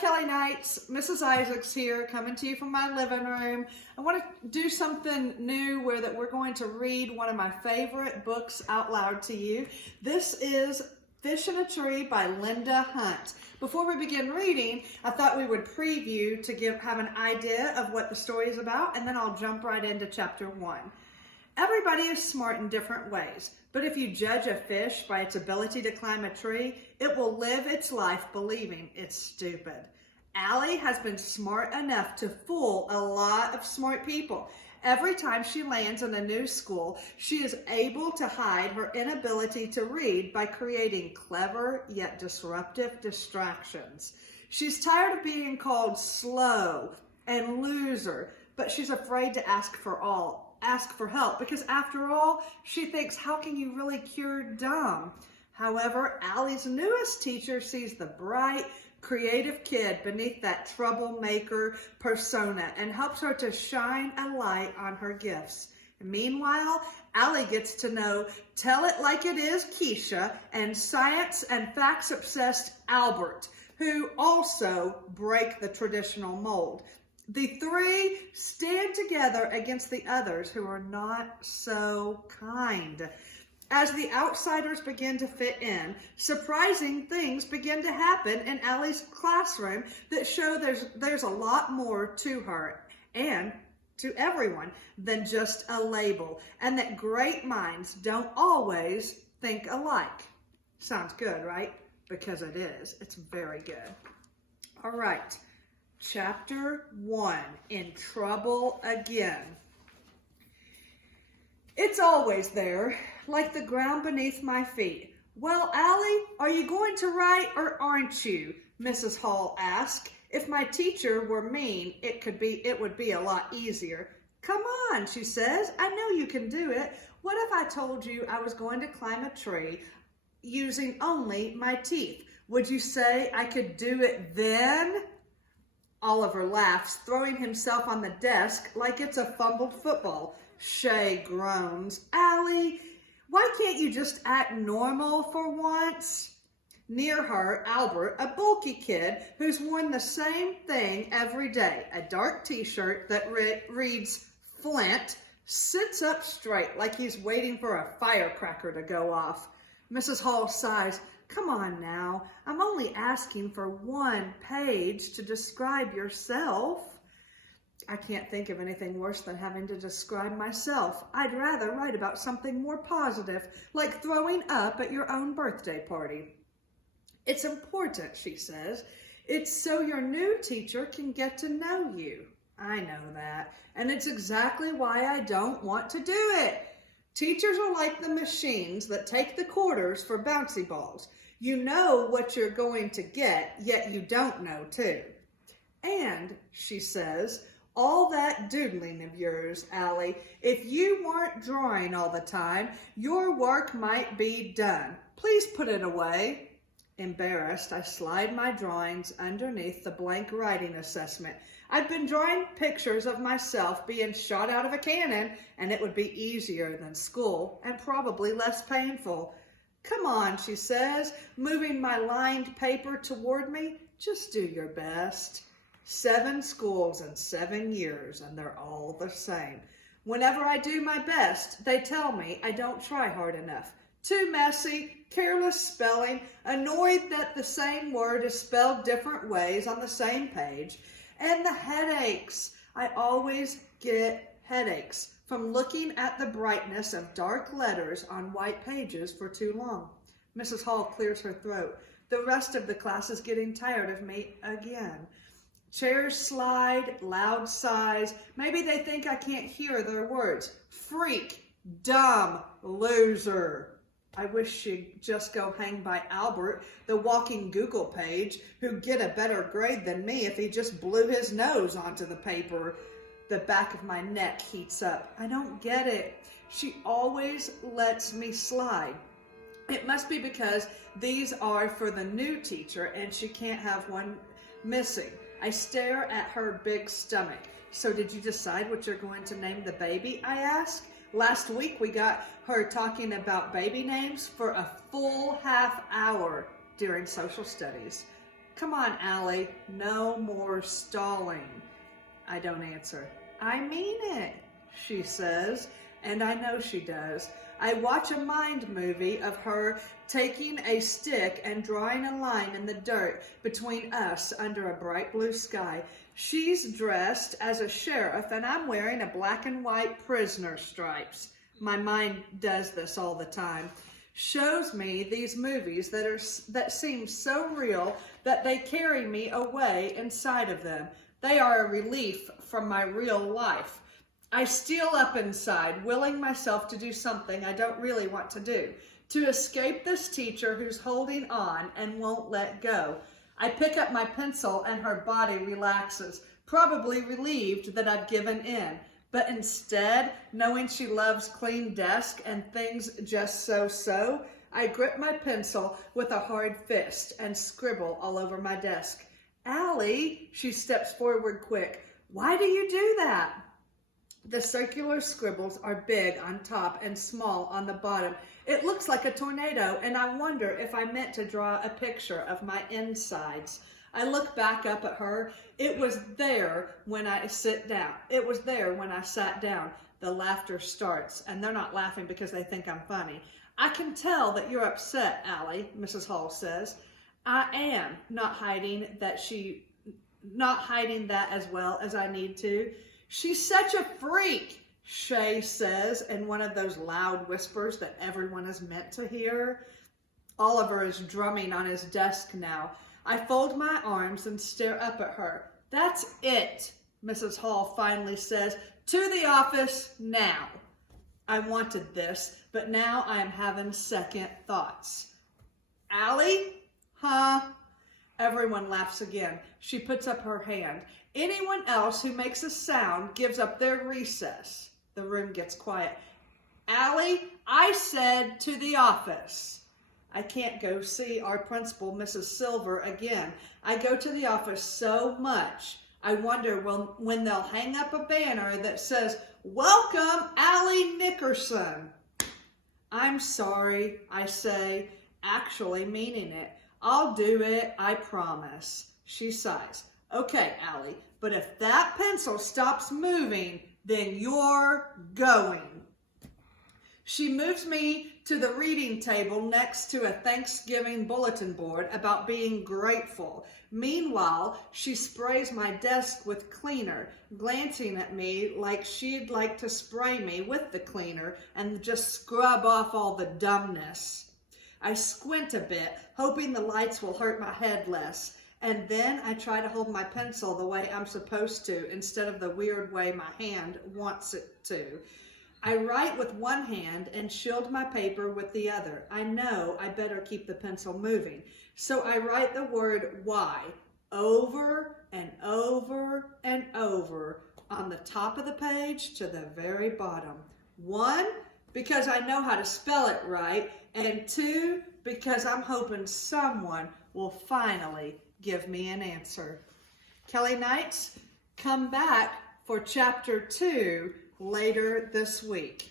Kelly Nights, Mrs. Isaacks here, coming to you from my living room. I want to do something new where that we're going to read one of my favorite books out loud to you. This is Fish in a Tree by Lynda Hunt. Before we begin reading, I thought we would preview to have an idea of what the story is about, and then I'll jump right into chapter 1. Everybody is smart in different ways, but if you judge a fish by its ability to climb a tree, it will live its life believing it's stupid. Allie has been smart enough to fool a lot of smart people. Every time she lands in a new school, she is able to hide her inability to read by creating clever yet disruptive distractions. She's tired of being called slow and loser, but she's afraid to ask for help because after all, she thinks, how can you really cure dumb? However, Allie's newest teacher sees the bright, creative kid beneath that troublemaker persona and helps her to shine a light on her gifts. Meanwhile, Allie gets to know Tell It Like It Is Keisha and science and facts obsessed Albert, who also break the traditional mold. The three stand together against the others who are not so kind. As the outsiders begin to fit in, surprising things begin to happen in Allie's classroom that show there's a lot more to her and to everyone than just a label, and that great minds don't always think alike. Sounds good, right? Because it is. It's very good. All right. Chapter 1, In Trouble Again. It's always there, like the ground beneath my feet. Well, Allie, are you going to write or aren't you? Mrs. Hall asked. If my teacher were mean, it would be a lot easier. Come on, she says. I know you can do it. What if I told you I was going to climb a tree using only my teeth? Would you say I could do it then? Oliver laughs, throwing himself on the desk like it's a fumbled football. Shay groans. Allie, why can't you just act normal for once? Near her, Albert, a bulky kid who's worn the same thing every day, a dark t-shirt that reads Flint, sits up straight like he's waiting for a firecracker to go off. Mrs. Hall sighs. Come on now, I'm only asking for 1 page to describe yourself. I can't think of anything worse than having to describe myself. I'd rather write about something more positive, like throwing up at your own birthday party. It's important, she says. It's so your new teacher can get to know you. I know that, and it's exactly why I don't want to do it. Teachers are like the machines that take the quarters for bouncy balls. You know what you're going to get, yet you don't know too. And, she says, all that doodling of yours, Allie, if you weren't drawing all the time, your work might be done. Please put it away. Embarrassed, I slide my drawings underneath the blank writing assessment. I've been drawing pictures of myself being shot out of a cannon, and it would be easier than school and probably less painful. Come on, she says, moving my lined paper toward me. Just do your best. 7 schools in 7 years, and they're all the same. Whenever I do my best, they tell me I don't try hard enough. Too messy, careless spelling, annoyed that the same word is spelled different ways on the same page. And the headaches. I always get headaches from looking at the brightness of dark letters on white pages for too long. Mrs. Hall clears her throat. The rest of the class is getting tired of me again. Chairs slide, loud sighs. Maybe they think I can't hear their words. Freak, dumb, loser. I wish she'd just go hang by Albert, the walking Google page, who'd get a better grade than me if he just blew his nose onto the paper. The back of my neck heats up. I don't get it. She always lets me slide. It must be because these are for the new teacher and she can't have one missing. I stare at her big stomach. So did you decide what you're going to name the baby? I ask. Last week we got her talking about baby names for a full half hour during social studies. Come on, Allie, no more stalling. I don't answer. I mean it, she says, and I know she does. I watch a mind movie of her taking a stick and drawing a line in the dirt between us under a bright blue sky. She's dressed as a sheriff, and I'm wearing a black and white prisoner stripes. My mind does this all the time. Shows me these movies that seem so real that they carry me away inside of them. They are a relief from my real life. I steal up inside, willing myself to do something I don't really want to do, to escape this teacher who's holding on and won't let go. I pick up my pencil and her body relaxes, probably relieved that I've given in. But instead, knowing she loves clean desk and things just so, I grip my pencil with a hard fist and scribble all over my desk. Allie, she steps forward quick. Why do you do that? The circular scribbles are big on top and small on the bottom. It looks like a tornado, and I wonder if I meant to draw a picture of my insides. I look back up at her. It was there when I sat down. The laughter starts, and they're not laughing because they think I'm funny. I can tell that you're upset, Allie, Mrs. Hall says. I am not hiding that as well as I need to. She's such a freak, Shay says in one of those loud whispers that everyone is meant to hear. Oliver is drumming on his desk now. I fold my arms and stare up at her. That's it, Mrs. Hall finally says. To the office now. I wanted this, but now I am having second thoughts. Allie? Huh? Everyone laughs again. She puts up her hand. Anyone else who makes a sound gives up their recess. The room gets quiet. Allie, I said to the office. I can't go see our principal, Mrs. Silver, again. I go to the office so much. I wonder when they'll hang up a banner that says, Welcome, Allie Nickerson. I'm sorry, I say, actually meaning it. I'll do it, I promise. She sighs. Okay, Allie, but if that pencil stops moving, then you're going. She moves me to the reading table next to a Thanksgiving bulletin board about being grateful. Meanwhile, she sprays my desk with cleaner, glancing at me like she'd like to spray me with the cleaner and just scrub off all the dumbness. I squint a bit, hoping the lights will hurt my head less. And then I try to hold my pencil the way I'm supposed to instead of the weird way my hand wants it to. I write with one hand and shield my paper with the other. I know I better keep the pencil moving. So I write the word why over and over and over on the top of the page to the very bottom. 1, because I know how to spell it right. And 2, because I'm hoping someone will finally give me an answer. Kelly Knights, come back for chapter 2 later this week.